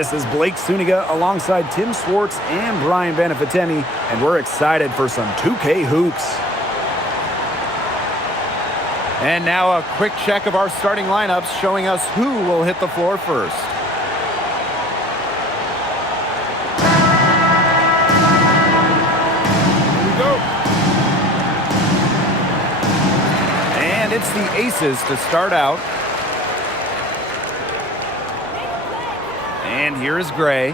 This is Blake Suniga alongside Tim Swartz and Brian Benefitemi, and we're excited for some 2K hoops. And now a quick check of our starting lineups showing us who will hit the floor first. Here we go. And it's the Aces to start out. And here is Gray.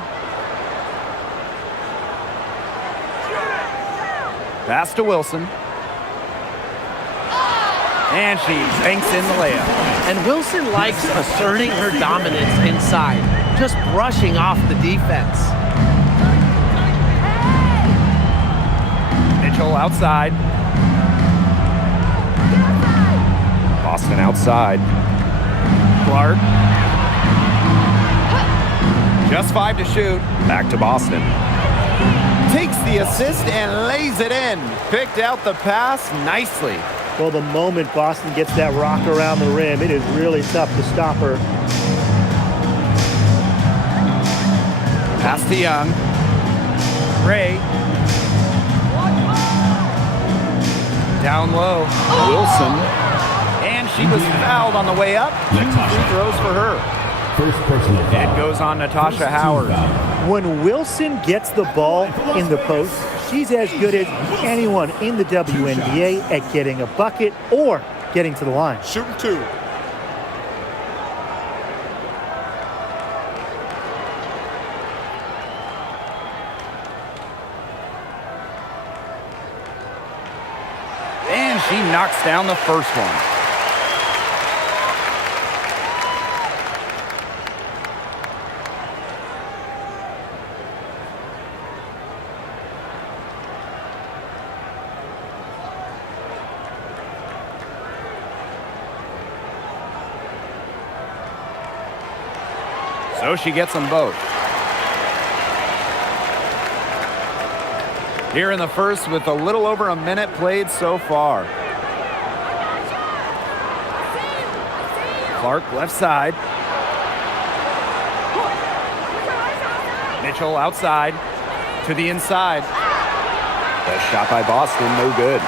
Pass to Wilson. And she banks in the layup. And Wilson likes asserting her dominance inside, just brushing off the defense. Mitchell outside. Boston outside. Clark. Just 5 to shoot. Back to Boston. Takes the assist and lays it in. Picked out the pass nicely. Well, the moment Boston gets that rock around the rim, it is really tough to stop her. Pass to Young. Gray. Down low. Wilson. And she was fouled on the way up. 2 free throws for her. First personal foul. It goes on Natasha Howard. When Wilson gets the ball in the post, she's as good as anyone in the WNBA at getting a bucket or getting to the line. Shooting 2. And she knocks down the first one. So she gets them both. Here in the first with a little over a minute played so far. Clark left side. Mitchell outside to the inside. The shot by Boston, no good.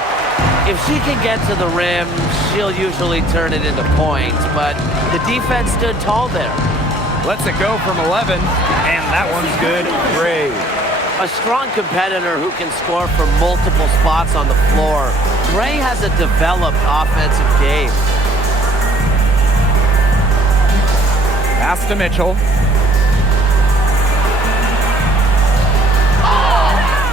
If she can get to the rim, she'll usually turn it into points, but the defense stood tall there. Lets it go from 11, and that one's good. Gray. A strong competitor who can score from multiple spots on the floor. Gray has a developed offensive game. Pass to Mitchell.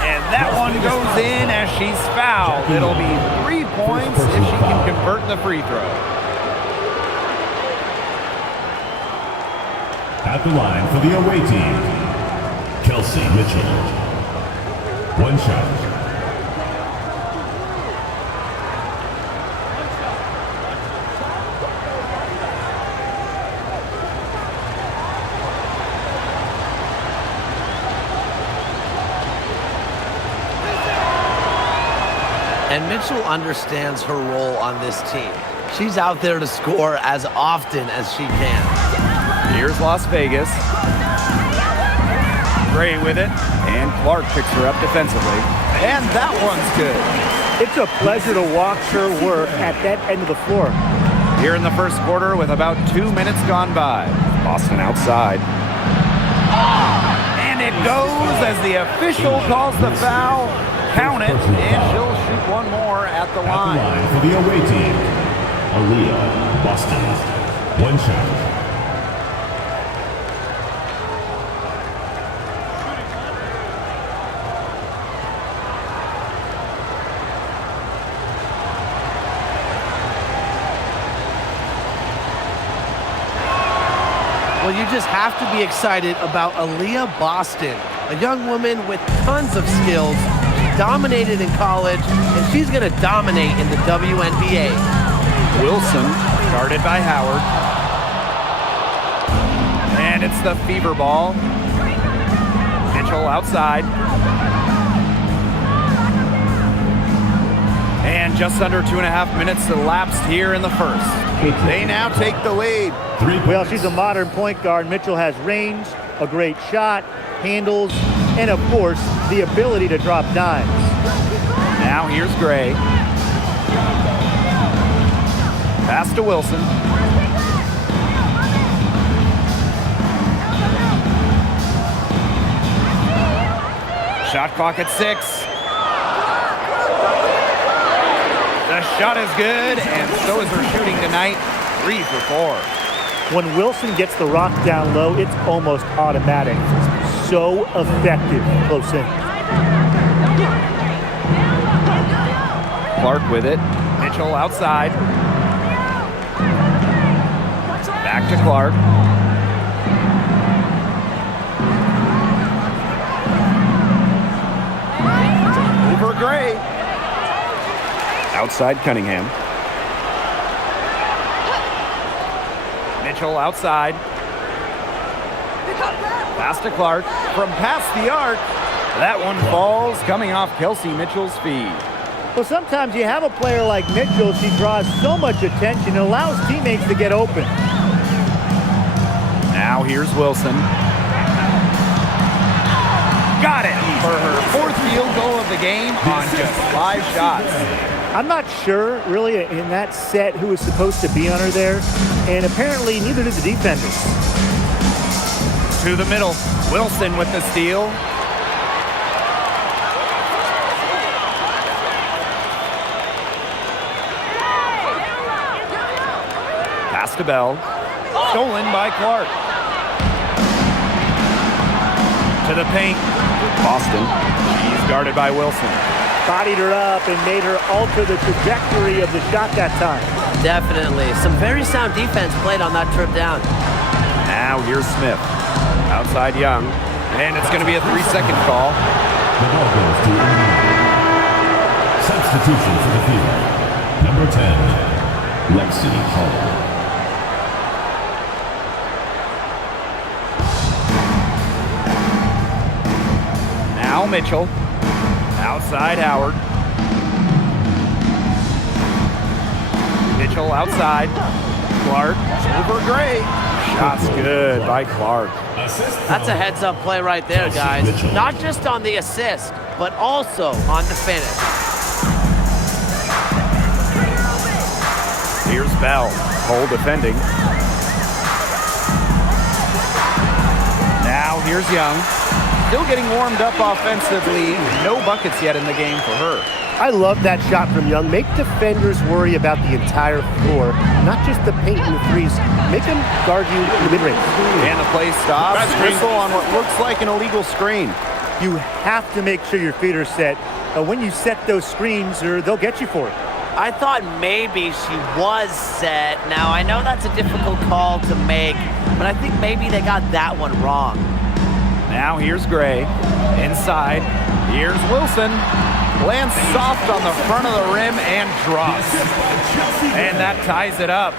And that one goes in as she's fouled. It'll be 3 points if she can convert the free throw. At the line for the away team, Kelsey Mitchell. One shot. And Mitchell understands her role on this team. She's out there to score as often as she can. Here's Las Vegas. Gray with it. And Clark picks her up defensively. And that one's good. It's a pleasure to watch her work at that end of the floor. Here in the first quarter with about 2 minutes gone by. Boston outside. And it goes as the official calls the foul. Count it, and she'll shoot one more at the line. At the line for the away team, Aaliyah, Boston. One shot. Well, you just have to be excited about Aaliyah Boston, a young woman with tons of skills. She dominated in college, and she's going to dominate in the WNBA. Wilson, guarded by Howard. And it's the fever ball. Mitchell outside. And just under 2.5 minutes elapsed here in the first. They now take the lead. Well, she's a modern point guard. Mitchell has range, a great shot, handles, and of course, the ability to drop dimes. Now here's Gray. Pass to Wilson. Shot clock at 6. The shot is good, and so is her shooting tonight. 3 for 4. When Wilson gets the rock down low, it's almost automatic. So effective close in. Clark with it. Mitchell outside. Back to Clark. Over Gray. Outside Cunningham. Mitchell outside. Pass to Clark. From past the arc. That one falls, coming off Kelsey Mitchell's feet. Well, sometimes you have a player like Mitchell, she draws so much attention, it allows teammates to get open. Now here's Wilson. Got it for her 4th field goal of the game on just 5 shots. I'm not sure, really, in that set who was supposed to be on her there, and apparently neither did the defenders. To the middle, Wilson with the steal. Pass to Bell. Stolen by Clark. To the paint. Boston. She's guarded by Wilson. Bodied her up and made her alter the trajectory of the shot that time. Definitely. Some very sound defense played on that trip down. Now here's Smith. Outside Young. And it's going to be a 3-second call. The ball goes to substitution for the field. Number 10, Lexi Hall. Now Mitchell. Outside Howard. Mitchell outside. Clark over Gray. Shot's good by Clark. That's a heads-up play right there, guys. Not just on the assist, but also on the finish. Here's Bell. Cole defending. Now here's Young. Still getting warmed up offensively. No buckets yet in the game for her. I love that shot from Young. Make defenders worry about the entire floor, not just the paint and the threes. Make them guard you in the mid-range. And the play stops. Whistle on what looks like an illegal screen. You have to make sure your feet are set. When you set those screens, or they'll get you for it. I thought maybe she was set. Now, I know that's a difficult call to make, but I think maybe they got that one wrong. Now here's Gray. Inside. Here's Wilson. Lands soft on the front of the rim and drops. And that ties it up.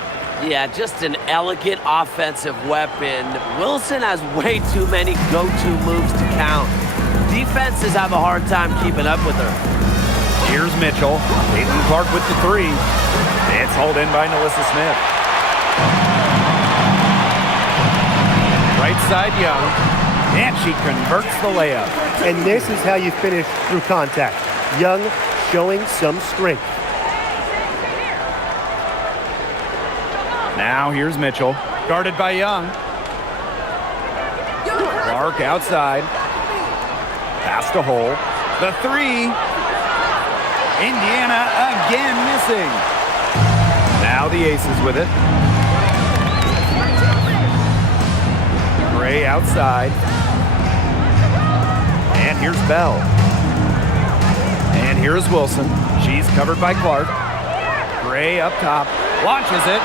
Yeah, just an elegant offensive weapon. Wilson has way too many go-to moves to count. Defenses have a hard time keeping up with her. Here's Mitchell. Caitlin-Clark with the 3. It's hauled in by Nalissa Smith. Right side Young. And she converts the layup. And this is how you finish through contact. Young showing some strength. Now here's Mitchell. Guarded by Young. Clark outside. Pass to Hole. The 3. Indiana again missing. Now the Aces with it. Gray outside. And here's Bell. And here's Wilson. She's covered by Clark. Gray up top. Launches it.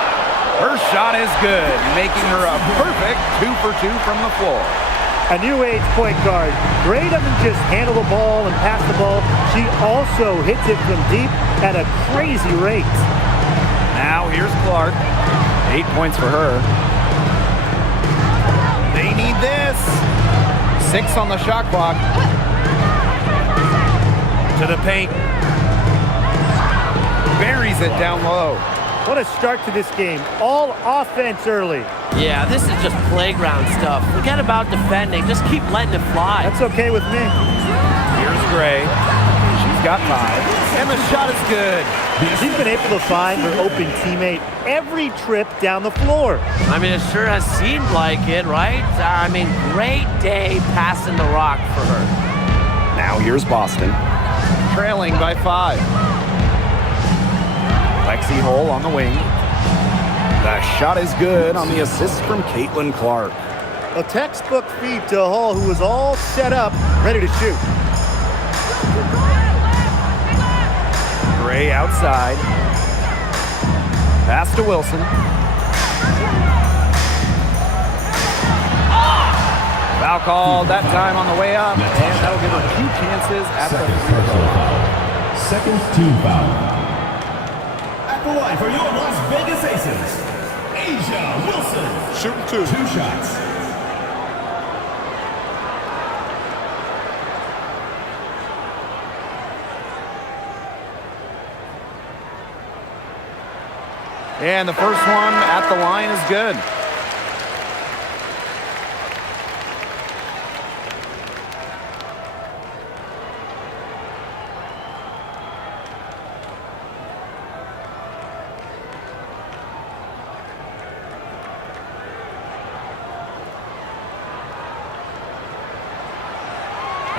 Her shot is good, making her a perfect 2 for 2 from the floor. A new age point guard. Gray doesn't just handle the ball and pass the ball. She also hits it from deep at a crazy rate. Now here's Clark. 8 points for her. They need this. 6 on the shot clock. To the paint. Buries it down low. What a start to this game. All offense early. Yeah, this is just playground stuff. Forget about defending. Just keep letting it fly. That's okay with me. Here's Gray. She's got 5. And the shot is good. She's been able to find her open teammate every trip down the floor. I mean, it sure has seemed like it, right? I mean, great day passing the rock for her. Now here's Boston. Trailing by 5. Lexi Hole on the wing. The shot is good on the assist from Caitlinclark. A textbook feed to Hall, who was all set up, ready to shoot. Gray outside. Pass to Wilson. Foul called that time on the way up, and that'll give her 2 chances at the free throw. Second team foul. At the line for your Las Vegas Aces, Asia Wilson. Shooting 2. 2 shots. And the first one at the line is good.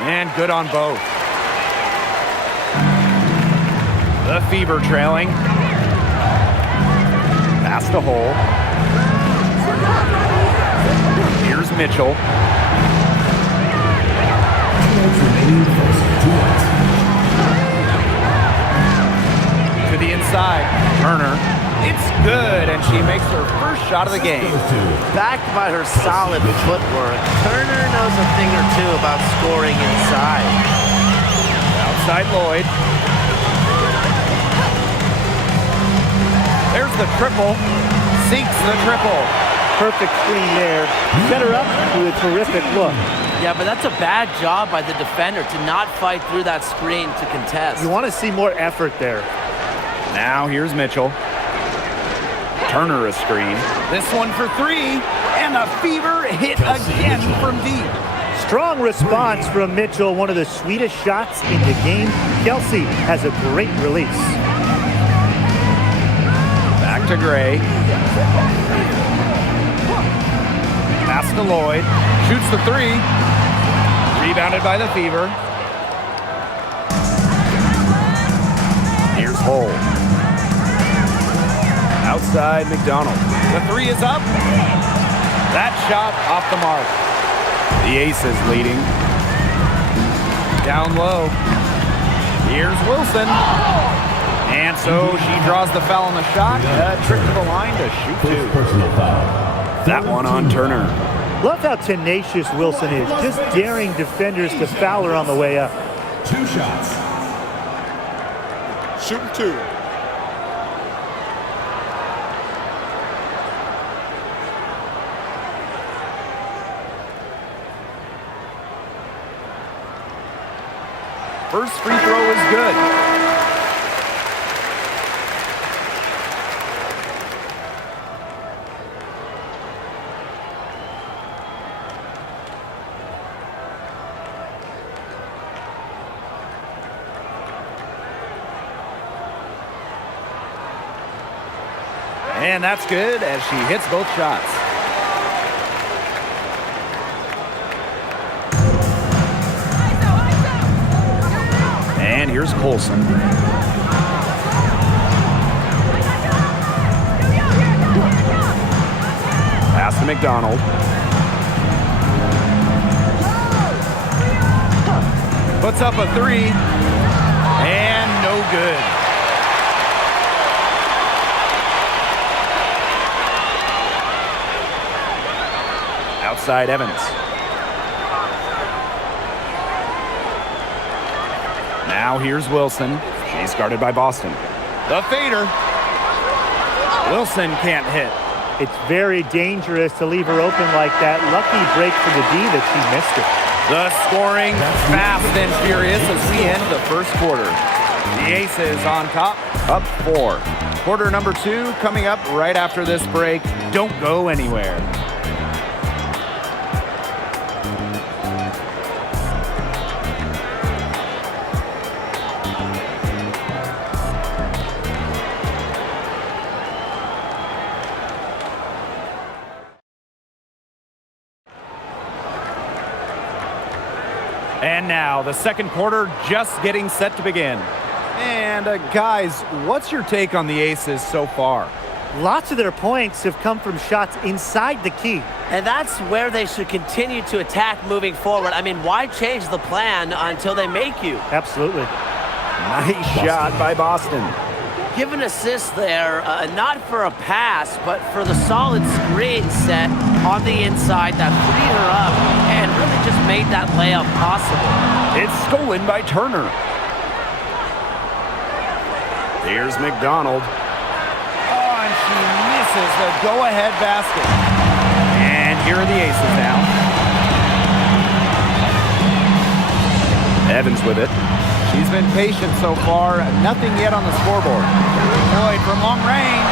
And good on both. The Fever trailing. Pass to Hole. Here's Mitchell. To the inside. Turner. It's good, and she makes her first shot of the game. Backed by her solid footwork, Turner knows a thing or two about scoring inside. Outside Lloyd. There's the triple. Sinks the triple. Perfect screen there. Set her up with a terrific look. Yeah, but that's a bad job by the defender to not fight through that screen to contest. You want to see more effort there. Now here's Mitchell. Turner a screen. This one for 3. And the Fever hit again from deep. Strong response from Mitchell. One of the sweetest shots in the game. Kelsey has a great release. Back to Gray. Pass to Lloyd. Shoots the 3. Rebounded by the Fever. Here's Hole. Outside McDonald. The 3 is up. That shot off the mark. The Aces leading. Down low. Here's Wilson. And so she draws the foul on the shot. Trick to the line to shoot 2. Personal foul. That one on Turner. Love how tenacious Wilson is. Just daring defenders to foul her on the way up. 2 shots. Shooting 2. First free throw is good. And that's good as she hits both shots. And here's Colson. Pass to McDonald. Puts up a 3. And no good. Outside Evans. Now here's Wilson. She's guarded by Boston. The fader. Wilson can't hit. It's very dangerous to leave her open like that. Lucky break for the D that she missed it. The scoring fast and furious as we end the first quarter. The Aces on top, up 4. Quarter number 2 coming up right after this break. Don't go anywhere. And now the second quarter just getting set to begin. And guys, what's your take on the Aces so far? Lots of their points have come from shots inside the key. And that's where they should continue to attack moving forward. I mean, why change the plan until they make you? Absolutely. Nice shot by Boston. Give an assist there, not for a pass, but for the solid screen set on the inside that freed her up and really just made that layup possible. It's stolen by Turner. Here's McDonald. Oh, and she misses the go-ahead basket. And here are the Aces now. Evans with it. She's been patient so far. Nothing yet on the scoreboard. Lloyd from long range.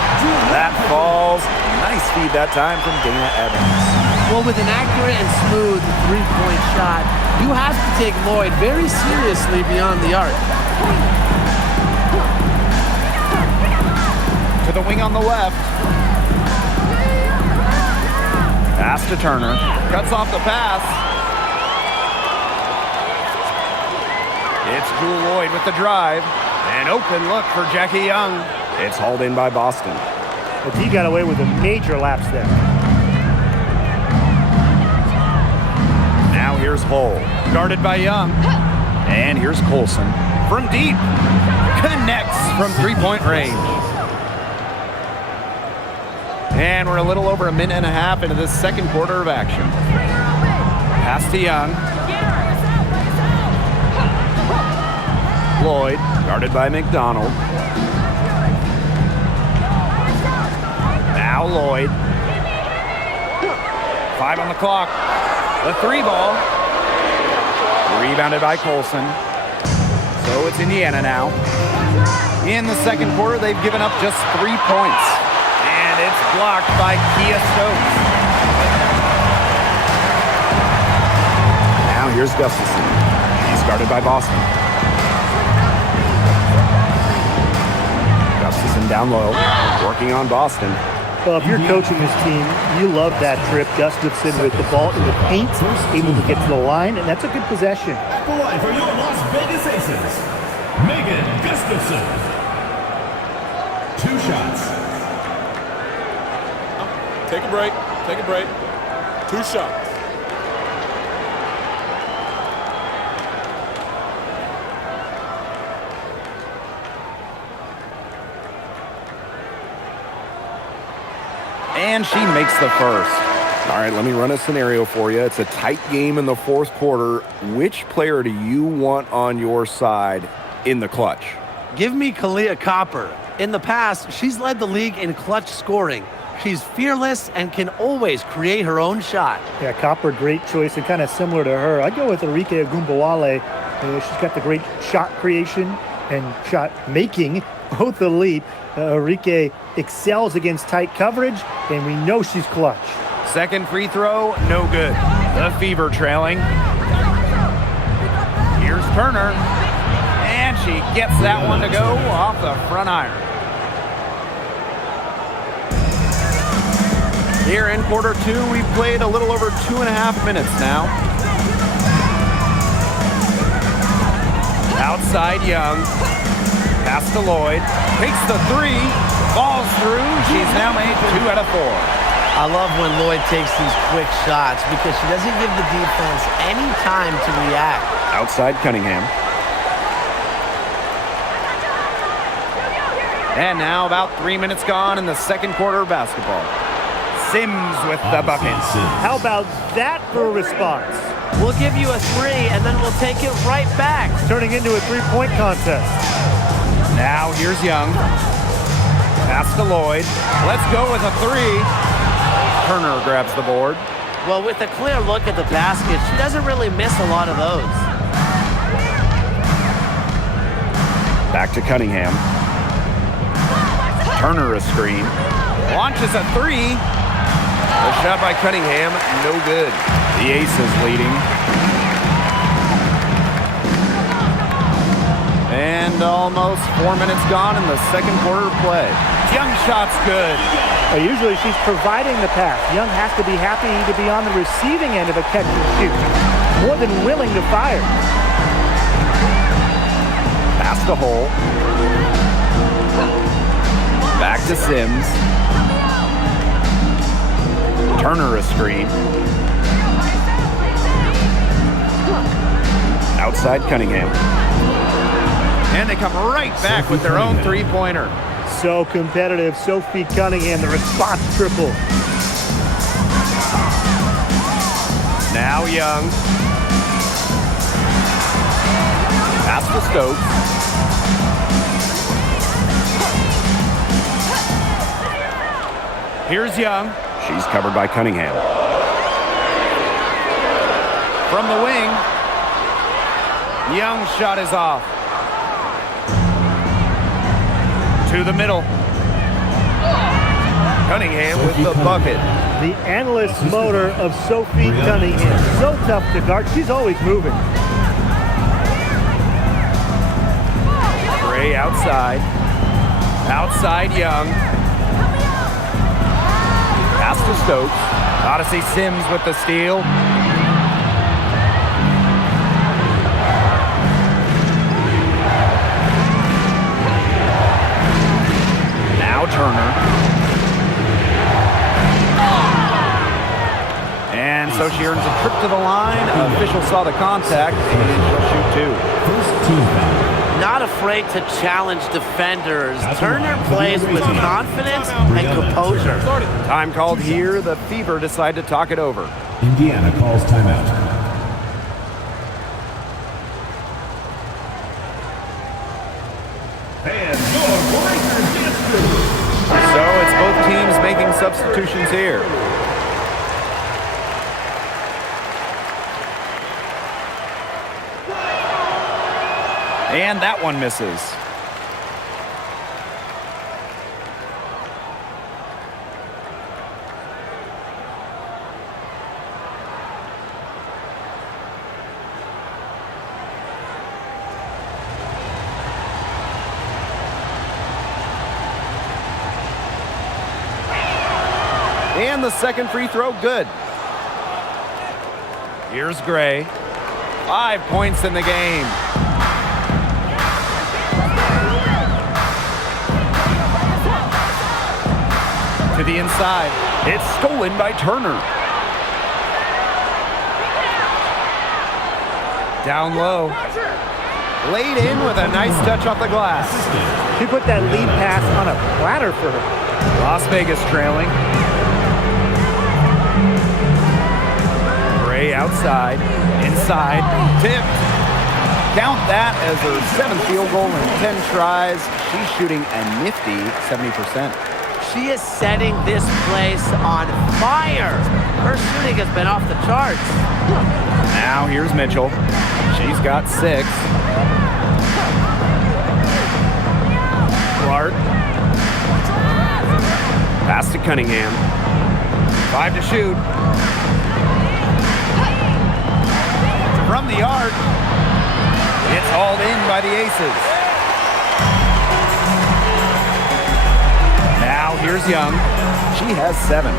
That falls. Nice feed that time from Dana Evans. Well, with an accurate and smooth three-point shot, you have to take Lloyd very seriously beyond the arc. To the wing on the left. Pass to Turner. Cuts off the pass. It's Jewel Lloyd with the drive. An open look for Jackie Young. It's hauled in by Boston. But he got away with a major lapse there. Now here's Hull. Guarded by Young. And here's Colson. From deep. Connects from three-point range. And we're a little over a minute and a half into this second quarter of action. Pass to Young. Lloyd, guarded by McDonald. Now Lloyd. 5 on the clock. The 3 ball. Rebounded by Colson. So it's Indiana now. In the second quarter, they've given up just 3 points. And it's blocked by Kia Stokes. Now here's Gustafson. He's guarded by Boston. Gustafson down low, working on Boston. Well, if you're coaching this team, you love that trip. Gustafson with the ball in the paint, able to get to the line, and that's a good possession. At the line for your Las Vegas Aces, Megan Gustafson. 2 shots. Take a break. Take a break. 2 shots. And she makes the first. All right, let me run a scenario for you. It's a tight game in the fourth quarter. Which player do you want on your side in the clutch? Give me Kalia Copper. In the past, she's led the league in clutch scoring. She's fearless and can always create her own shot. Yeah, Copper, great choice and kind of similar to her. I'd go with Enrique Agumbawale. She's got the great shot creation and shot making, both the leap. Enrique excels against tight coverage, and we know she's clutch. Second free throw, no good. The Fever trailing. Here's Turner. And she gets that one to go off the front iron. Here in quarter 2, we've played a little over 2.5 minutes now. Outside Young. Pass to Lloyd. Takes the 3. Falls through. She's now made 2 out of 4. I love when Lloyd takes these quick shots because she doesn't give the defense any time to react. Outside Cunningham. And now about 3 minutes gone in the second quarter of basketball. Sims with the bucket. How about that for a response? We'll give you a 3, and then we'll take it right back. Turning into a three-point contest. Now here's Young. Pass to Lloyd. Let's go with a 3. Turner grabs the board. Well, with a clear look at the basket, she doesn't really miss a lot of those. Back to Cunningham. Turner a screen. Launches a three. A shot by Cunningham, no good. The Aces leading. And almost 4 minutes gone in the second quarter of play. Young shot's good. Usually she's providing the pass. Young has to be happy to be on the receiving end of a catch and shoot. More than willing to fire. Pass to Hole. Back to Sims. Turner a screen. Outside Cunningham. And they come right back with their own three-pointer. So competitive. Sophie Cunningham, the response triple. Now Young. Pass to Stokes. Here's Young. She's covered by Cunningham. From the wing. Young's shot is off. To the middle. Cunningham with the bucket. The endless motor of Sophie Cunningham. So tough to guard. She's always moving. Gray outside. Outside Young. Pass to Stokes. Odyssey Sims with the steal. Now Turner. And so she earns a trip to the line. Official saw the contact, and she'll shoot two. First team foul. Not afraid to challenge defenders. Turner plays with confidence and composure. Time called here. The Fever decide to talk it over. Indiana calls timeout. And your breakers get through. So it's both teams making substitutions here. And that one misses. And the second free throw, good. Here's Gray. 5 points in the game. To the inside. It's stolen by Turner. Down low. Laid in with a nice touch off the glass. She put that lead pass on a platter for her. Las Vegas trailing. Gray outside. Inside. Tipped. Count that as her 7th field goal in 10 tries. She's shooting a nifty 70%. She is setting this place on fire. Her shooting has been off the charts. Now here's Mitchell. She's got 6. Clark. Pass to Cunningham. 5 to shoot. From the arc. It's hauled in by the Aces. Now here's Young. She has 7.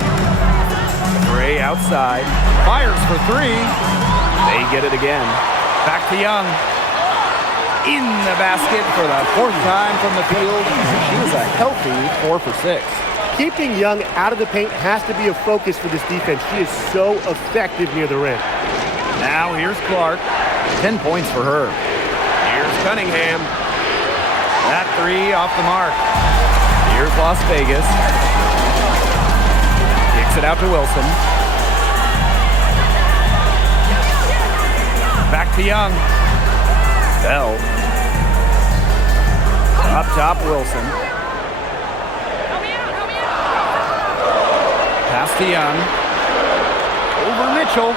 Gray outside. Fires for 3. They get it again. Back to Young. In the basket for the 4th time from the field. She is a healthy 4 for 6. Keeping Young out of the paint has to be a focus for this defense. She is so effective near the rim. Now here's Clark. 10 points for her. Here's Cunningham. That 3 off the mark. Here's Las Vegas. Kicks it out to Wilson. Back to Young. Bell. Up top, Wilson. Pass to Young. Over Mitchell.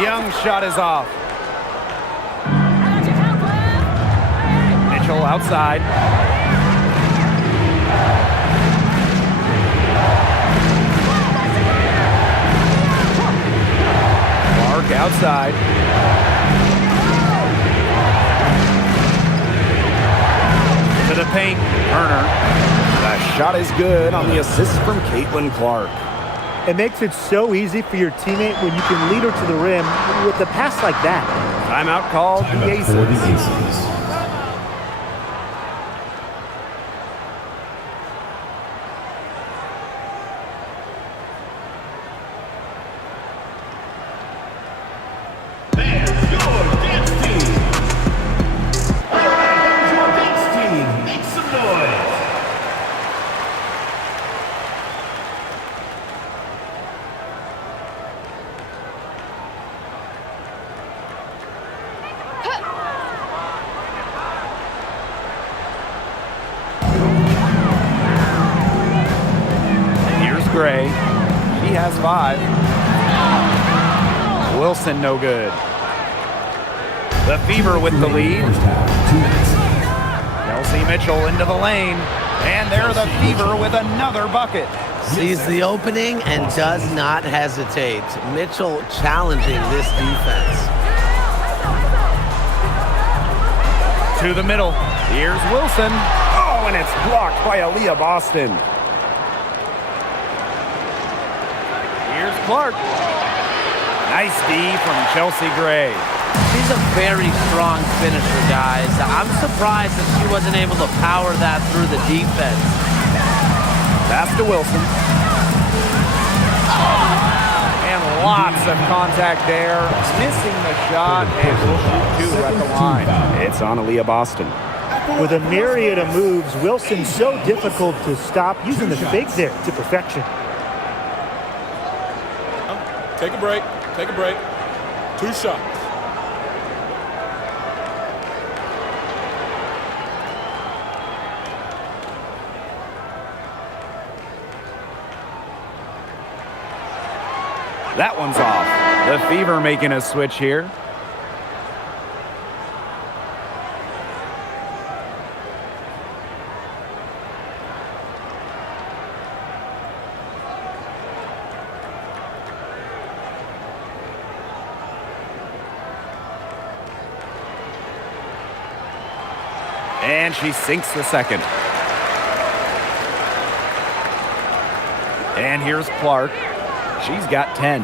Young's shot is off. Mitchell outside. outside. To the paint, Turner. That shot is good on the assist from Clark. It makes it so easy for your teammate when you can lead her to the rim with a pass like that. Timeout called the Timeout for the Aces. Aces. There's your dance team. All right, there's your dance team. Make some noise. Here's Gray. She has 5. Wilson no good. The Fever with the lead. First half, 2 minutes. Kelsey Mitchell into the lane. And there the Fever with another bucket. Sees the opening and does not hesitate. Mitchell challenging this defense. To the middle. Here's Wilson. Oh, and it's blocked by Aaliyah Boston. Here's Clark. Nice D from Chelsea Gray. She's a very strong finisher, guys. I'm surprised that she wasn't able to power that through the defense. Pass to Wilson. And lots of contact there. Missing the shot and will shoot 2 at the line. It's on Aaliyah Boston. With a myriad of moves, Wilson's so difficult to stop, using the fake there to perfection. Take a break. Take a break. 2 shots. That one's off. The Fever making a switch here. And she sinks the second. And here's Clark. She's got 10.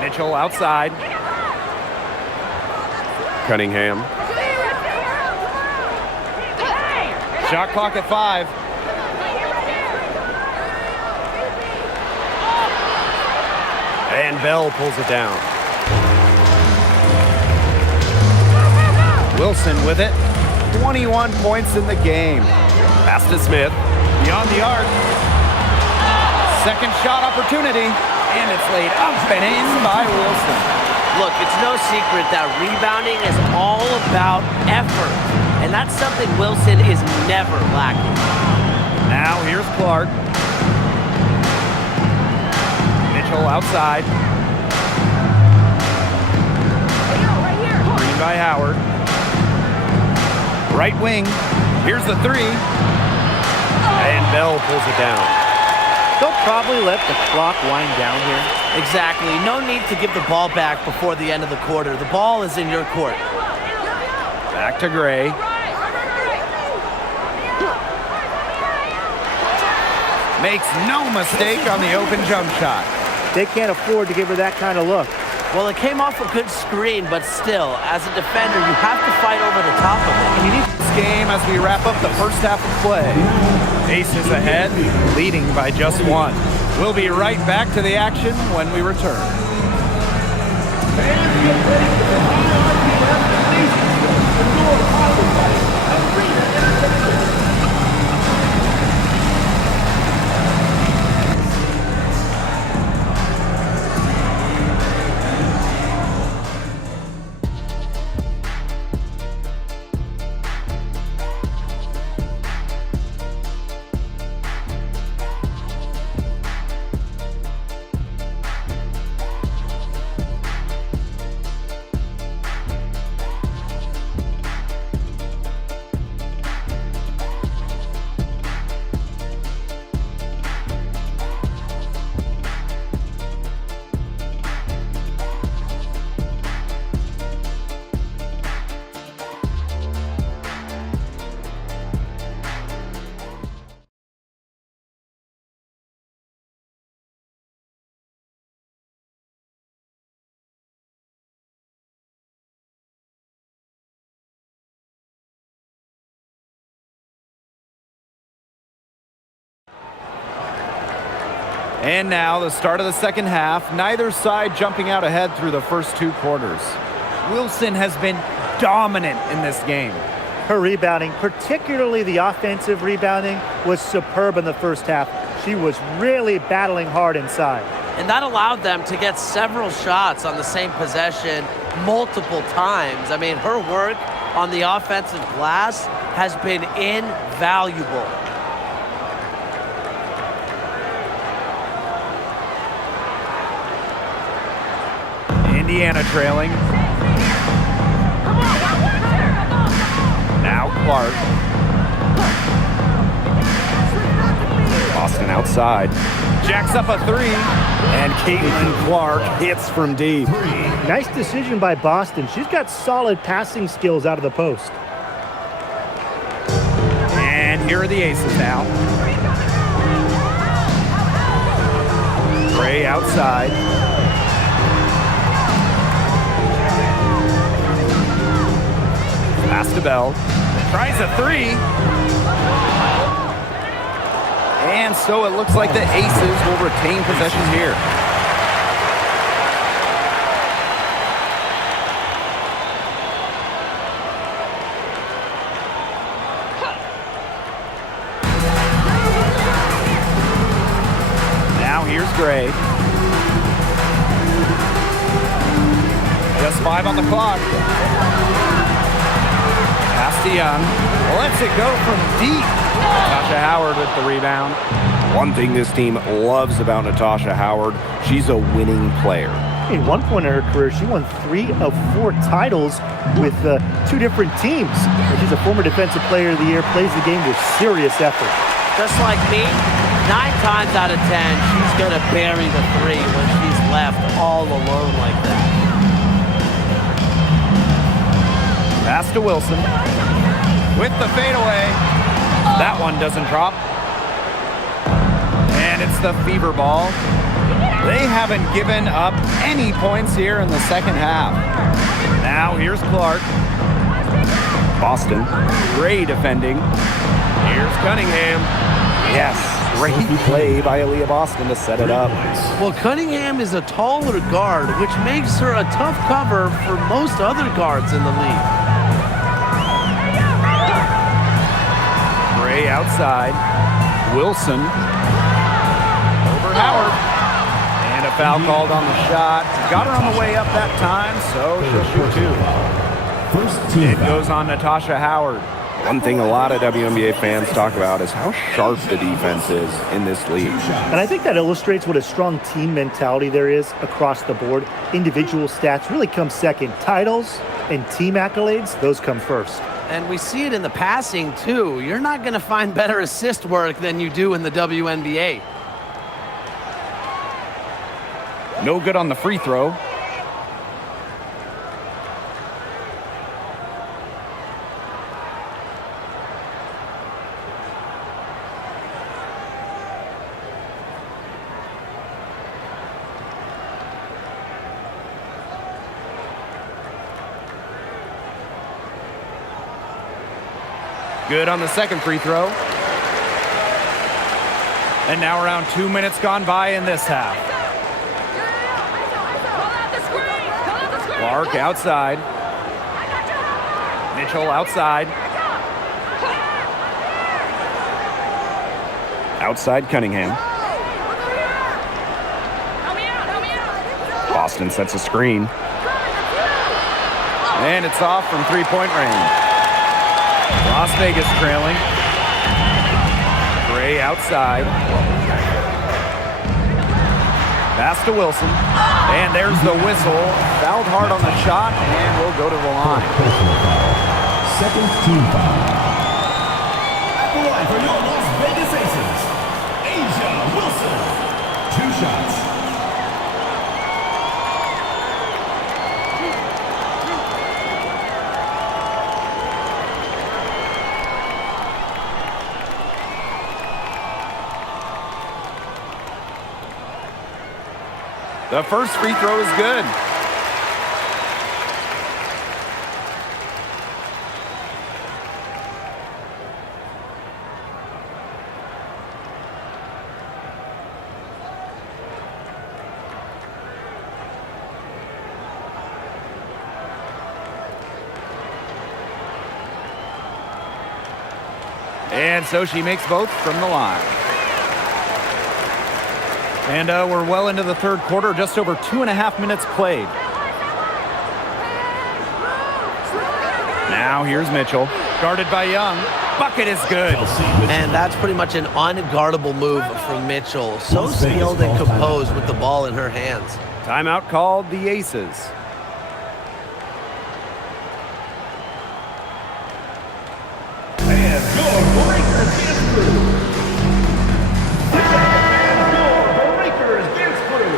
Mitchell outside. Cunningham. Shot clock at 5. And Bell pulls it down. Wilson with it. 21 points in the game. Pass to Smith. Beyond the arc. Second shot opportunity. And it's laid up and in by Wilson. Look, it's no secret that rebounding is all about effort. And that's something Wilson is never lacking. Now here's Clark. Mitchell outside. Green by Howard. Right wing. Here's the 3. And Bell pulls it down. They'll probably let the clock wind down here. Exactly. No need to give the ball back before the end of the quarter. The ball is in your court. Back to Gray. Makes no mistake on the open jump shot. They can't afford to give her that kind of look. Well, it came off a good screen, but still, as a defender, you have to fight over the top of it. We need this game as we wrap up the first half of play. Aces ahead, leading by just 1. We'll be right back to the action when we return. And now the start of the second half. Neither side jumping out ahead through the first 2 quarters. Wilson has been dominant in this game. Her rebounding, particularly the offensive rebounding, was superb in the first half. She was really battling hard inside. And that allowed them to get several shots on the same possession multiple times. I mean, her work on the offensive glass has been invaluable. Indiana trailing. Now Clark. Boston outside. Jacks up a 3. And Caitlinclark hits from deep. Nice decision by Boston. She's got solid passing skills out of the post. And here are the aces now. Gray outside. Pass to Bell. Tries a 3. And so it looks like the aces will retain possession here. Now here's Gray. Just 5 on the clock. Pass to Young. Lets it go from deep. Natasha Howard with the rebound. One thing this team loves about Natasha Howard, she's a winning player. At one point in her career, she won 3 of 4 titles with 2 different teams. She's a former Defensive Player of the Year, plays the game with serious effort. Just like me, 9 times out of 10, she's going to bury the 3 when she's left all alone like that. Pass to Wilson. With the fadeaway. That one doesn't drop. And it's the fever ball. They haven't given up any points here in the second half. Now here's Clark. Boston. Gray defending. Here's Cunningham. Yes, great play by Aaliyah Boston to set it up. Well, Cunningham is a taller guard, which makes her a tough cover for most other guards in the league. Gray outside. Wilson. Over Howard. And a foul called on the shot. Got her on the way up that time, so she'll shoot 2. It goes on Natasha Howard. One thing a lot of WNBA fans talk about is how sharp the defense is in this league. And I think that illustrates what a strong team mentality there is across the board. Individual stats really come second. Titles and team accolades, those come first. And we see it in the passing, too. You're not going to find better assist work than you do in the WNBA. No good on the free throw. Good on the second free throw. And now around 2 minutes gone by in this half. Clark outside. Mitchell outside. Outside Cunningham. Boston sets a screen. And it's off from three-point range. Las Vegas trailing. Gray outside. Pass to Wilson. And there's the whistle. Fouled hard on the shot, and we'll go to the line. Second team foul. At the line for your Las Vegas Aces, Asia Wilson. 2 shots. The first free throw is good. And so she makes both from the line. And we're well into the third quarter, just over 2.5 minutes played. Now here's Mitchell, guarded by Young. Bucket is good. And that's pretty much an unguardable move from Mitchell. So skilled and composed with the ball in her hands. Timeout called the Aces. And your breakers dance crew. And your breakers dance crew.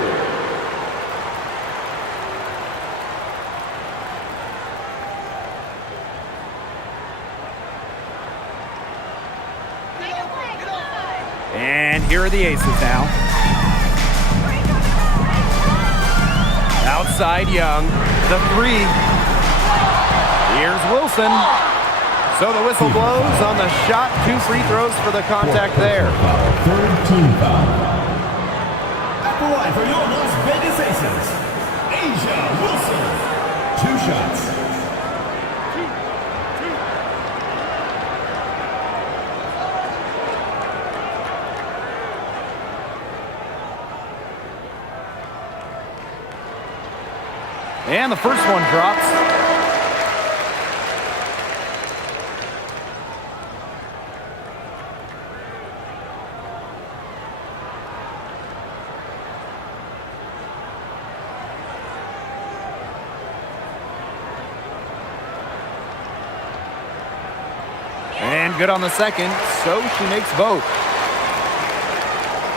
And here are the Aces now. Outside Young, the three. Here's Wilson. So the whistle blows on the shot. 2 free throws for the contact there. Third team foul. At the line for your Las Vegas Aces, Asia Wilson. 2 shots. And the first one drops. And good on the second, so she makes both.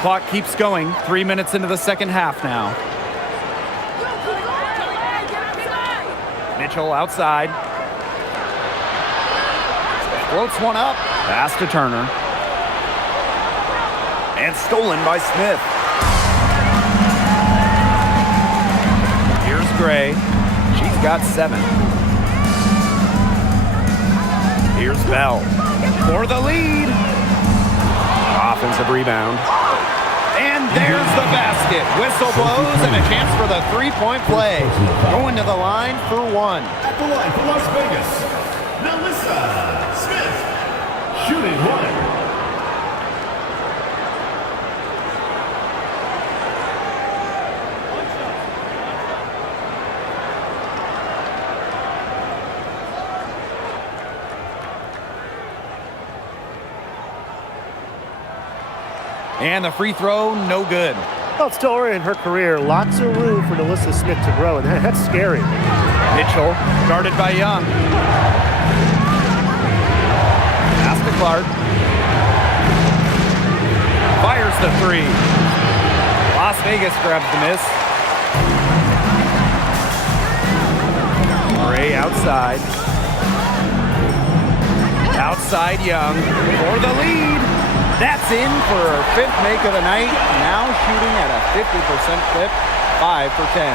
Clock keeps going, 3 minutes into the second half now. Mitchell outside. Floats one up. Pass to Turner. And stolen by Smith. Here's Gray. She's got 7. Here's Bell for the lead. Offensive rebound. And there's the basket. Whistle blows and a chance for the three-point play. Going to the line for 1. At the line for Las Vegas, Melissa Smith. Shooting 1. And the free throw, no good. Well, it's still early in her career. Lots of room for Melissa Smith to grow, and that's scary. Mitchell, guarded by Young. Pass to Clark. Fires the 3. Las Vegas grabs the miss. Gray outside. Outside Young for the lead. That's in for her 5th make of the night. Now shooting at a 50% clip, 5 for 10.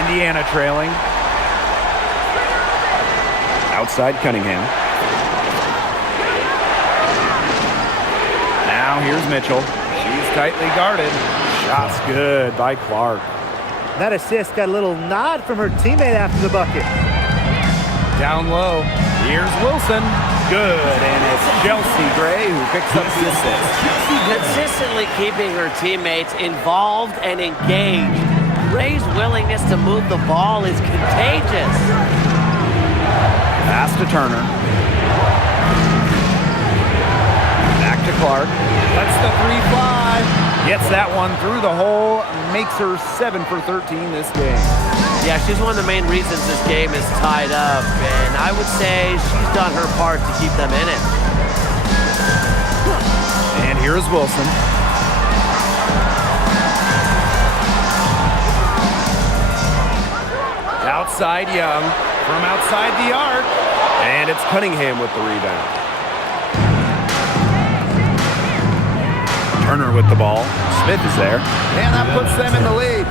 Indiana trailing. Outside Cunningham. Now here's Mitchell. She's tightly guarded. Shot's good by Clark. That assist got a little nod from her teammate after the bucket. Down low. Here's Wilson. Good, and it's Chelsea Gray who picks up the assist. Consistently keeping her teammates involved and engaged. Gray's willingness to move the ball is contagious. Pass to Turner. Back to Clark. Lets the 3 fly. Gets that one through the hole. Makes her 7 for 13 this game. Yeah, she's one of the main reasons this game is tied up, and I would say she's done her part to keep them in it. And here's Wilson. Outside Young, from outside the arc, and it's Cunningham with the rebound. Turner with the ball. Smith is there, and that puts them in the lead.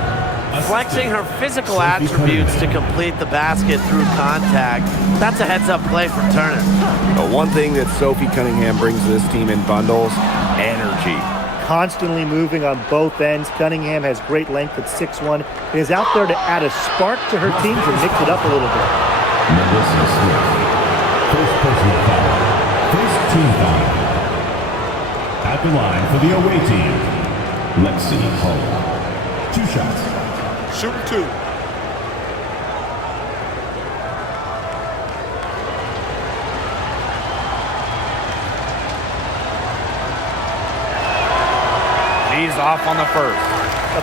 Flexing her physical attributes to complete the basket through contact. That's a heads-up play from Turner. But one thing that Sophie Cunningham brings to this team in bundles, energy. Constantly moving on both ends. Cunningham has great length at 6'1". Is out there to add a spark to her team to mix it up a little bit. Melissa Smith. First personal foul. First team foul. at the line for the away team, Lexi Hull. 2 shots. Shooting 2. She's off on the first.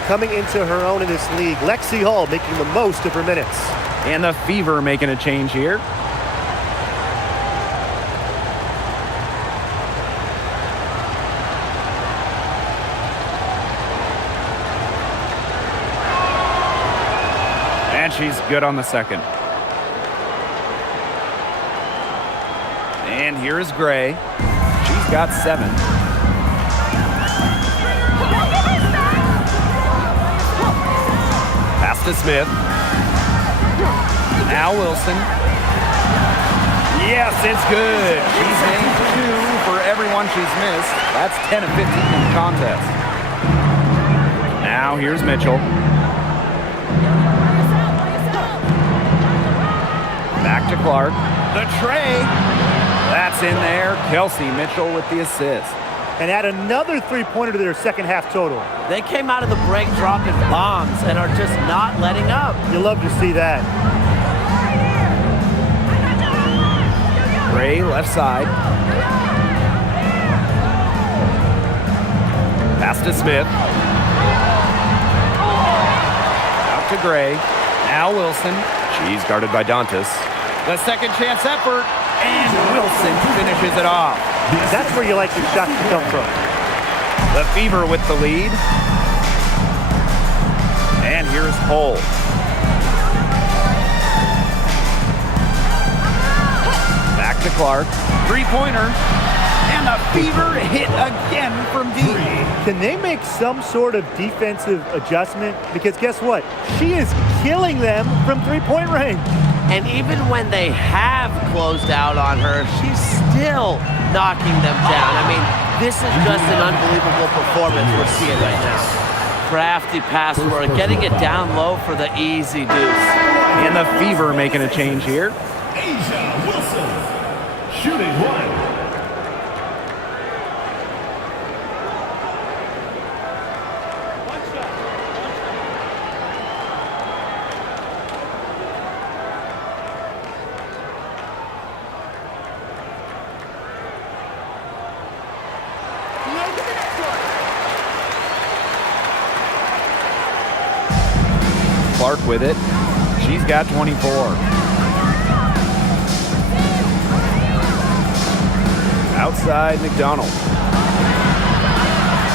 Coming into her own in this league, Lexi Hull making the most of her minutes. And the Fever making a change here. And she's good on the second. And here is Gray. She's got 7. Pass to Smith. Now Wilson. Yes, it's good. She's named 2 for everyone she's missed. That's 10 of 15 in the contest. Now here's Mitchell. Back to Clark. The tray. That's in there. Kelsey Mitchell with the assist. And add another three-pointer to their second half total. They came out of the break dropping bombs and are just not letting up. You love to see that. Gray left side. Pass to Smith. Out to Gray. Now Wilson. She's guarded by Dantas. The second chance effort. And Wilson finishes it off. That's where you like your shots to come from. The Fever with the lead. And here's Hull. Back to Clark. 3-pointer. And the Fever hit again from deep. Can they make some sort of defensive adjustment? Because guess what? She is killing them from three-point range. And even when they have closed out on her, she's still knocking them down. I mean, this is just an unbelievable performance we're seeing right now. Crafty pass work, getting it down low for the easy deuce. And the Fever making a change here. Asia Wilson. Shooting 1. Clark with it. She's got 24. Outside, McDonald.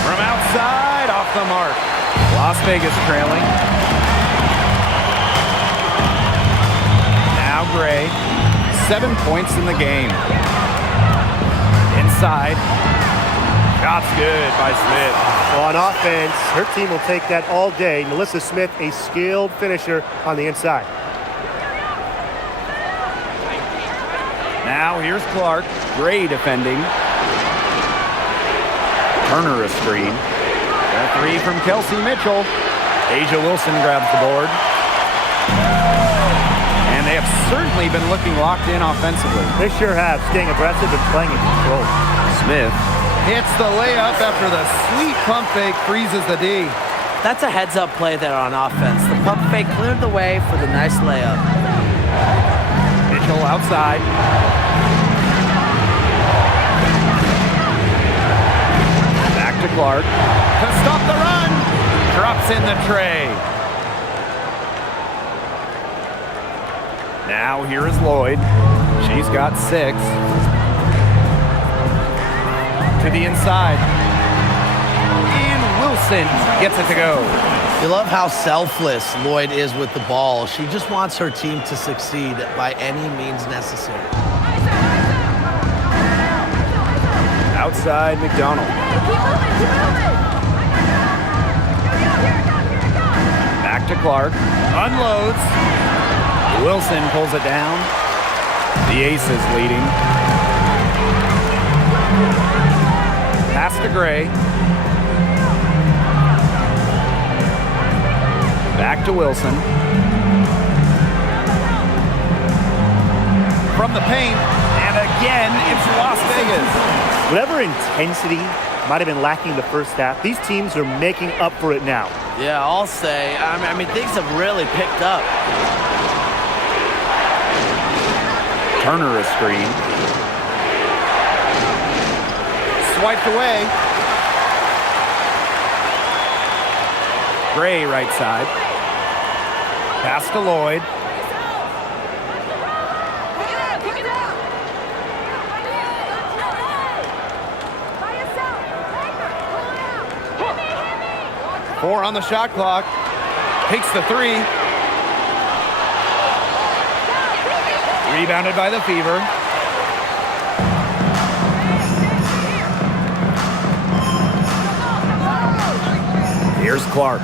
From outside, off the mark. Las Vegas trailing. Now Gray. 7 points in the game. Inside. Shot's good by Smith. Well, on offense, her team will take that all day. Melissa Smith, a skilled finisher on the inside. Now here's Clark. Gray defending. Turner a screen. A 3 from Kelsey Mitchell. Asia Wilson grabs the board. And they have certainly been looking locked in offensively. They sure have, staying aggressive and playing in control. Smith hits the layup after the sweet pump fake freezes the D. That's a heads-up play there on offense. The pump fake cleared the way for the nice layup. Mitchell outside. Back to Clark. To stop the run. Drops in the tray. Now here is Lloyd. She's got 6. To the inside. And Wilson gets it to go. You love how selfless Lloyd is with the ball. She just wants her team to succeed by any means necessary. Outside, McDonald. Back to Clark. Unloads. Wilson pulls it down. The Aces leading. Pass to Gray. Back to Wilson. From the paint, and again, it's Las Vegas. Whatever intensity might have been lacking the first half. These teams are making up for it now. Yeah, I'll say. I mean, things have really picked up. Turner a screen. Swiped away. Gray right side. Pass to Lloyd. Four on the shot clock. Takes the three. Rebounded by the Fever. Here's Clark.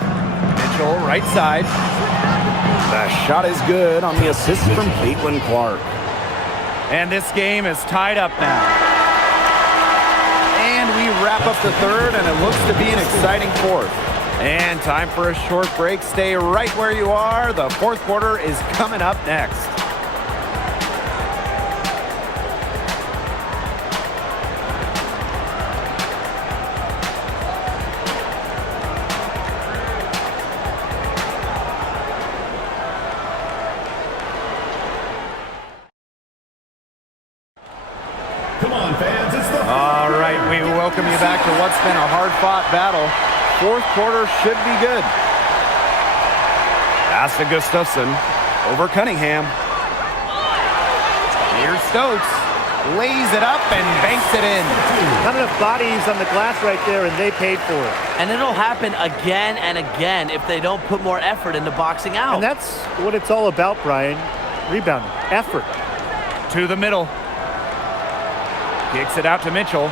Mitchell, right side. The shot is good on the assist from Caitlinclark. And this game is tied up now. And we wrap up the third, and it looks to be an exciting fourth. And time for a short break. Stay right where you are. The fourth quarter is coming up next. Come on, fans, it's the... All right, we welcome you back to what's been a hard-fought battle. Fourth quarter should be good. Pass to Gustafson. Over Cunningham. Here's Stokes. Lays it up and banks it in. Not enough bodies on the glass right there, and they paid for it. And it'll happen again and again if they don't put more effort into boxing out. And that's what it's all about, Brian. Rebounding, effort. To the middle. Kicks it out to Mitchell.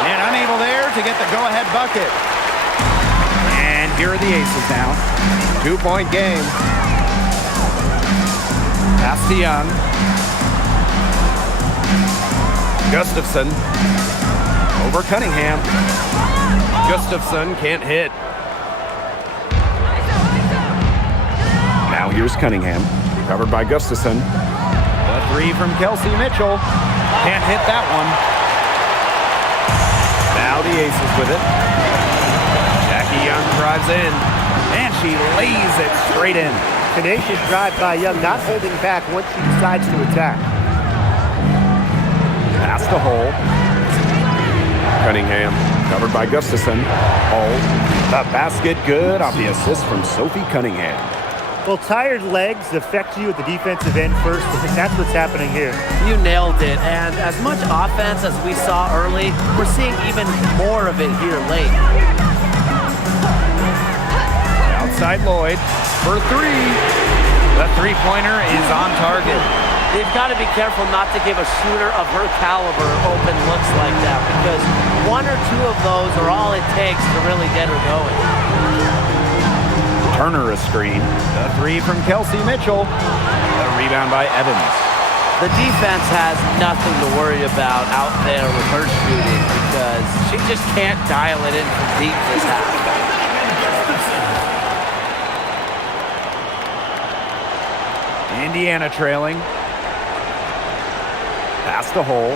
And unable there to get the go-ahead bucket. And here are the aces now. 2-point game. Pass to Young. Gustafson. Over Cunningham. Gustafson can't hit. Now here's Cunningham. Covered by Gustafson. The three from Kelsey Mitchell. Can't hit that one. Now the aces with it. Jackie Young drives in, and she lays it straight in. Tenacious drive by Young, not holding back once she decides to attack. Pass to Hull. Cunningham, covered by Gustafson. Hull, the basket good off the assist from Sophie Cunningham. Well, tired legs affect you at the defensive end first, and that's what's happening here. You nailed it. And as much offense as we saw early, we're seeing even more of it here late. Outside Lloyd for three. The three-pointer is on target. They've got to be careful not to give a shooter of her caliber open looks like that, because one or two of those are all it takes to really get her going. Turner a screen. The three from Kelsey Mitchell. The rebound by Evans. The defense has nothing to worry about out there with her shooting, because she just can't dial it in from deep this half. Indiana trailing. Pass to Hull.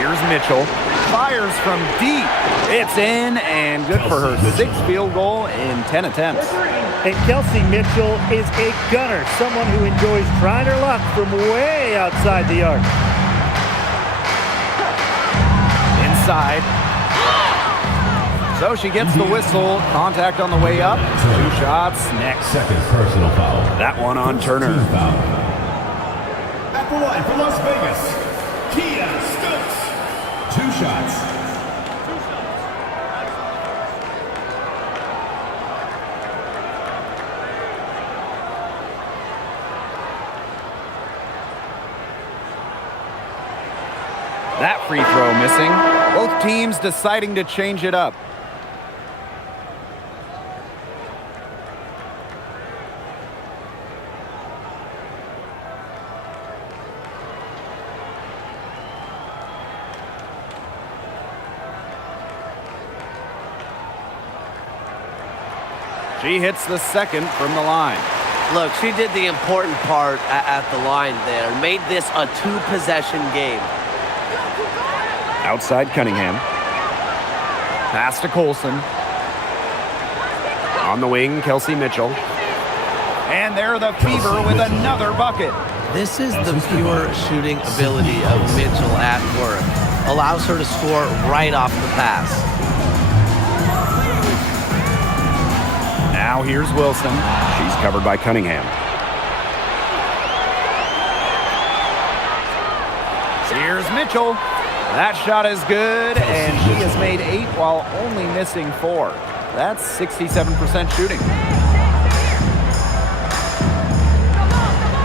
Here's Mitchell. Fires from deep. It's in and good for her sixth field goal in 10 attempts. And Kelsey Mitchell is a gunner, someone who enjoys trying her luck from way outside the arc. Inside. So she gets the whistle. Contact on the way up. Two shots next. Second personal foul. That one on Turner. Team foul. At the line for Las Vegas, Kia Stokes. 2 shots. That free throw missing. Both teams deciding to change it up. She hits the second from the line. Look, she did the important part at the line there. Made this a 2-possession game. Outside Cunningham. Pass to Colson. On the wing, Kelsey Mitchell. And there the Fever with another bucket. This is the pure shooting ability of Mitchell at work. Allows her to score right off the pass. Now here's Wilson. She's covered by Cunningham. Here's Mitchell. That shot is good, and she has made 8 while only missing 4. That's 67% shooting.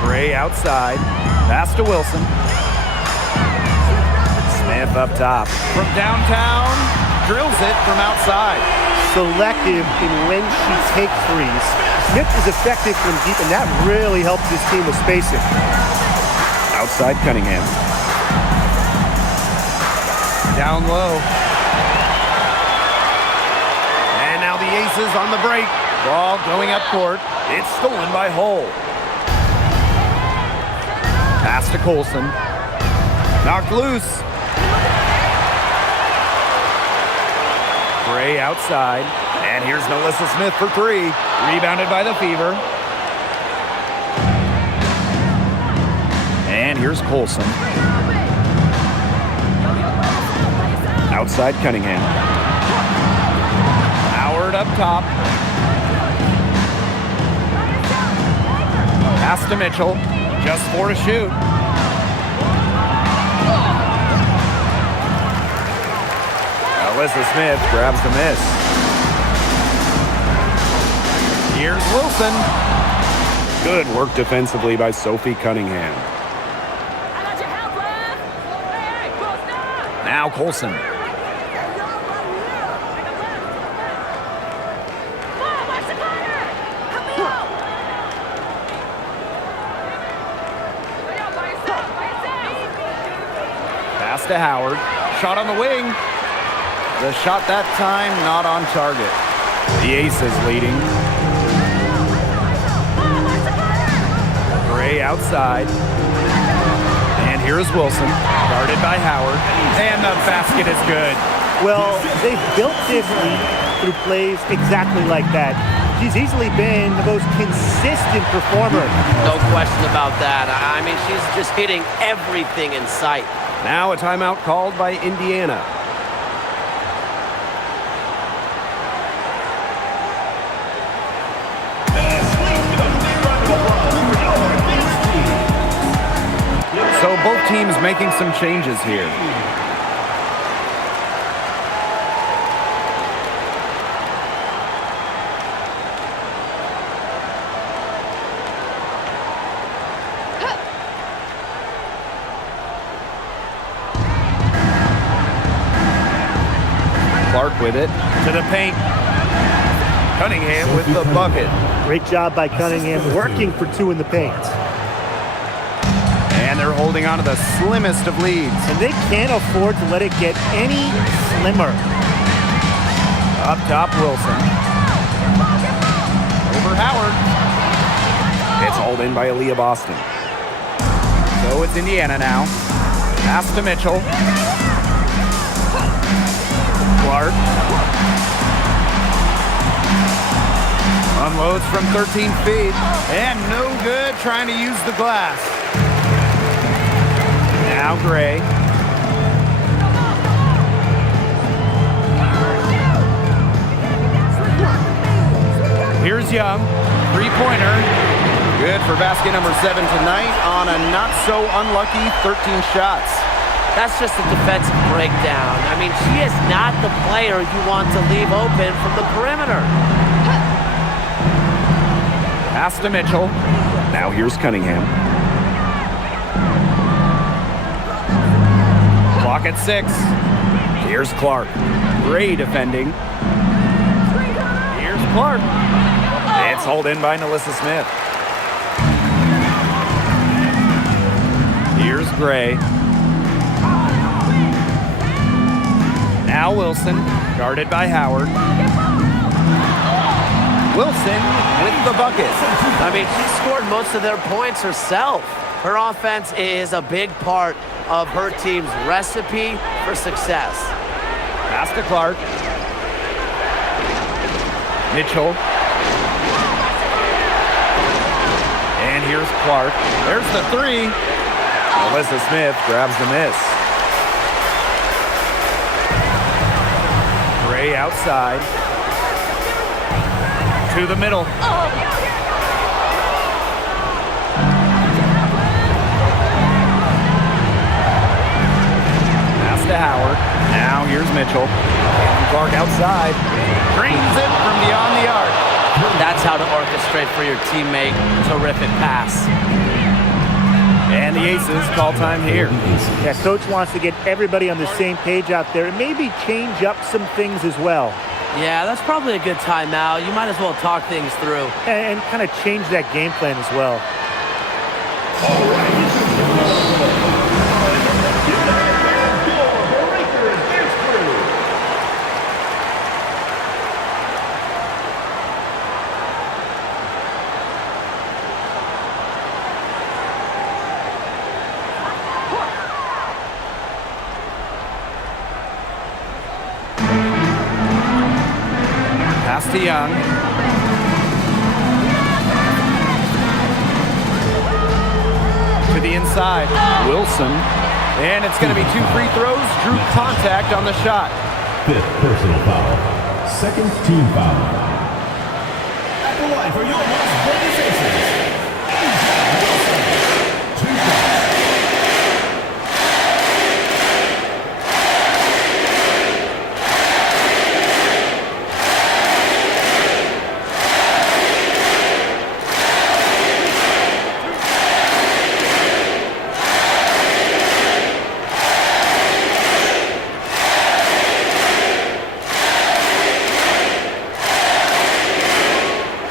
Gray outside. Pass to Wilson. Smith up top. From downtown, drills it from outside. Selective in when she takes threes. Smith is effective from deep, and that really helps this team with spacing. Outside Cunningham. Down low. And now the Aces on the break. Ball going up court. It's stolen by Hull. Pass to Colson. Knocked loose. Gray outside. And here's Melissa Smith for 3. Rebounded by the Fever. And here's Colson. Outside Cunningham. Howard up top. Pass to Mitchell. Just 4 to shoot. Alyssa Smith grabs the miss. Here's Wilson. Good work defensively by Sophie Cunningham. Now Colson. Pass to Howard. Shot on the wing. The shot that time not on target. The Aces leading. Gray outside. And here's Wilson. Guarded by Howard. And the basket is good. Well, they've built this lead through plays exactly like that. She's easily been the most consistent performer. No question about that. I mean, she's just hitting everything in sight. Now a timeout called by Indiana. So both teams making some changes here. Clark with it to the paint. Cunningham with the bucket. Great job by Cunningham, working for 2 in the paint. And they're holding on to the slimmest of leads. And they can't afford to let it get any slimmer. Up top, Wilson. Over Howard. It's hauled in by Aaliyah Boston. So it's Indiana now. Pass to Mitchell. Clark. Unloads from 13 feet. And no good trying to use the glass. Now Gray. Here's Young. 3-pointer. Good for basket number 7 tonight on a not-so-unlucky 13 shots. That's just a defensive breakdown. I mean, she is not the player you want to leave open from the perimeter. Pass to Mitchell. Now here's Cunningham. Clock at 6. Here's Clark. Gray defending. Here's Clark. It's hauled in by Melissa Smith. Here's Gray. Now Wilson, guarded by Howard. Wilson with the bucket. I mean, she scored most of their points herself. Her offense is a big part of her team's recipe for success. Pass to Clark. Mitchell. And here's Clark. There's the three. Alyssa Smith grabs the miss. Gray outside. To the middle. Pass to Howard. Now here's Mitchell. Clark outside. Drains it from beyond the arc. That's how to orchestrate for your teammate. Terrific pass. And the Aces call time here. Yeah, coach wants to get everybody on the same page out there and maybe change up some things as well. Yeah, that's probably a good timeout. You might as well talk things through. And kind of change that game plan as well. Pass to Young. To the inside. Wilson. And it's going to be 2 free throws. Drew contact on the shot. 5th personal foul. 2nd team foul. At the line for your Las Vegas Aces. 2 shots.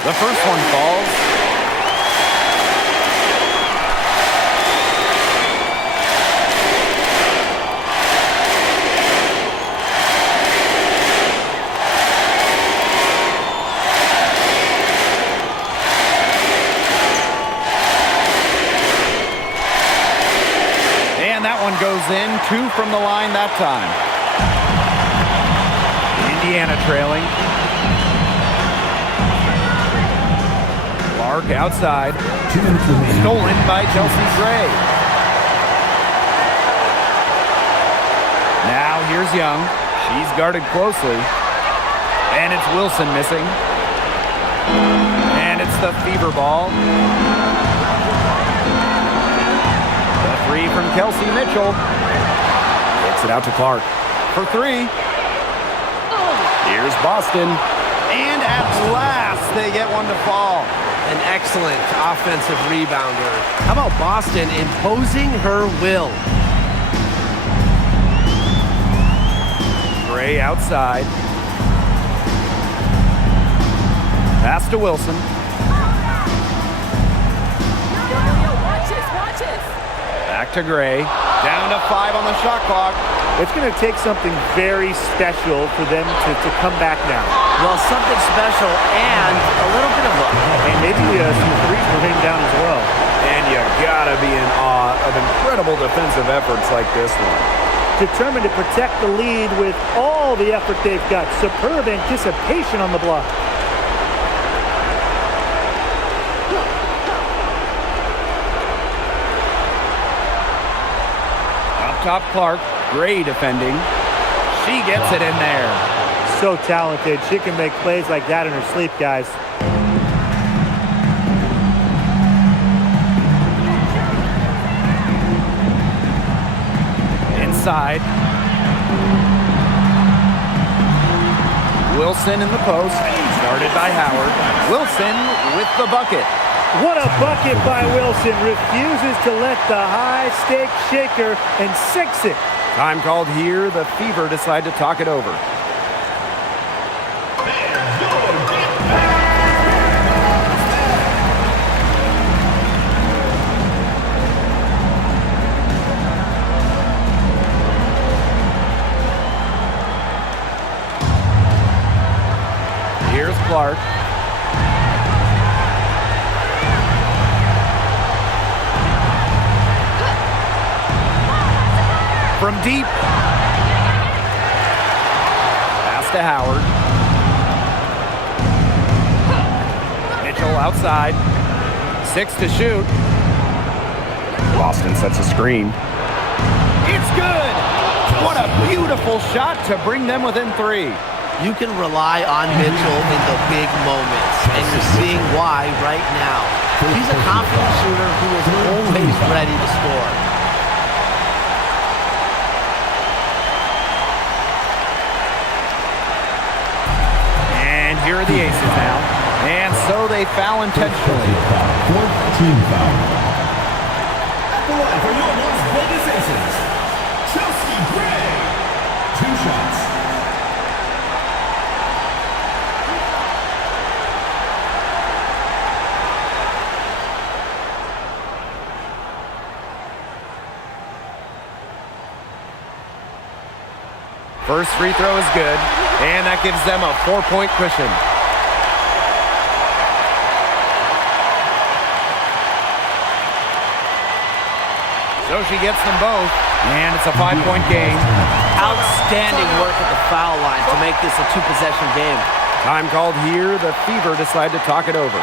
The first one falls. And that one goes in. 2 from the line that time. Indiana trailing. Clark outside. 2 minutes remaining. Stolen by Chelsea Gray. Now here's Young. She's guarded closely. And it's Wilson missing. And it's the fever ball. The 3 from Kelsey Mitchell. Kicks it out to Clark for 3. Here's Boston. And at last they get one to fall. An excellent offensive rebounder. How about Boston imposing her will? Gray outside. Pass to Wilson. Back to Gray. Down to 5 on the shot clock. It's going to take something very special for them to come back now. Well, something special and a little bit of luck. And maybe some threes will rain down as well. And you gotta be in awe of incredible defensive efforts like this one. Determined to protect the lead with all the effort they've got. Superb anticipation on the block. Up top, Clark. Gray defending. She gets it in there. So talented. She can make plays like that in her sleep, guys. Inside. Wilson in the post. Started by Howard. Wilson with the bucket. What a bucket by Wilson. Refuses to let the high-stake shaker and sinks it. Time called here. The Fever decide to talk it over. Here's Clark. from deep. Pass to Howard. Mitchell outside. 6 to shoot. Boston sets a screen. It's good! What a beautiful shot to bring them within 3. You can rely on Mitchell in the big moments, and you're seeing why right now. He's a confident shooter who is always ready to score. And here are the aces now. And so they foul intentionally. Fourth team foul. At the line for your Las Vegas Aces, Chelsea Gray. 2 shots. First free throw is good, and that gives them a 4-point cushion. So she gets them both, and it's a 5-point game. Outstanding work at the foul line to make this a 2-possession game. Time called here. The Fever decide to talk it over.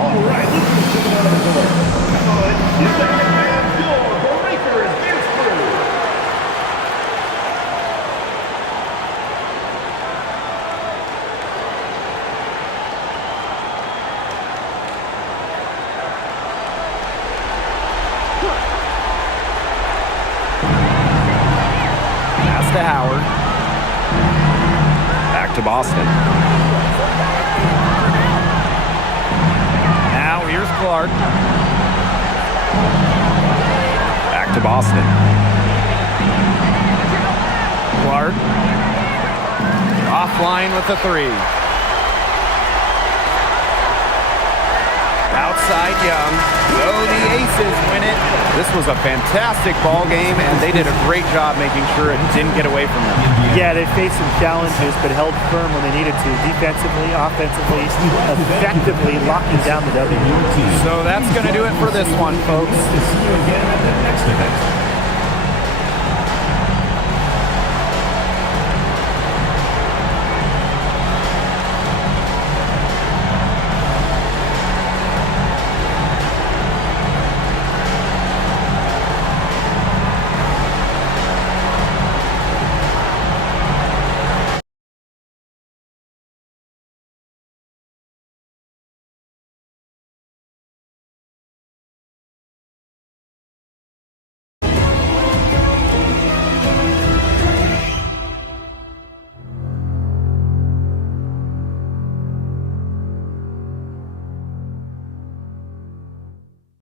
All right, let's get it on the board. Come on, sit back and your breakers dance through. Pass to Howard. Back to Boston. Now here's Clark. Back to Boston. Clark. Offline with the 3. Outside Young. So the Aces win it. This was a fantastic ball game, and they did a great job making sure it didn't get away from them. Yeah, they faced some challenges, but held firm when they needed to. Defensively, offensively, effectively locking down the W. So that's going to do it for this one, folks. See you again at the next event.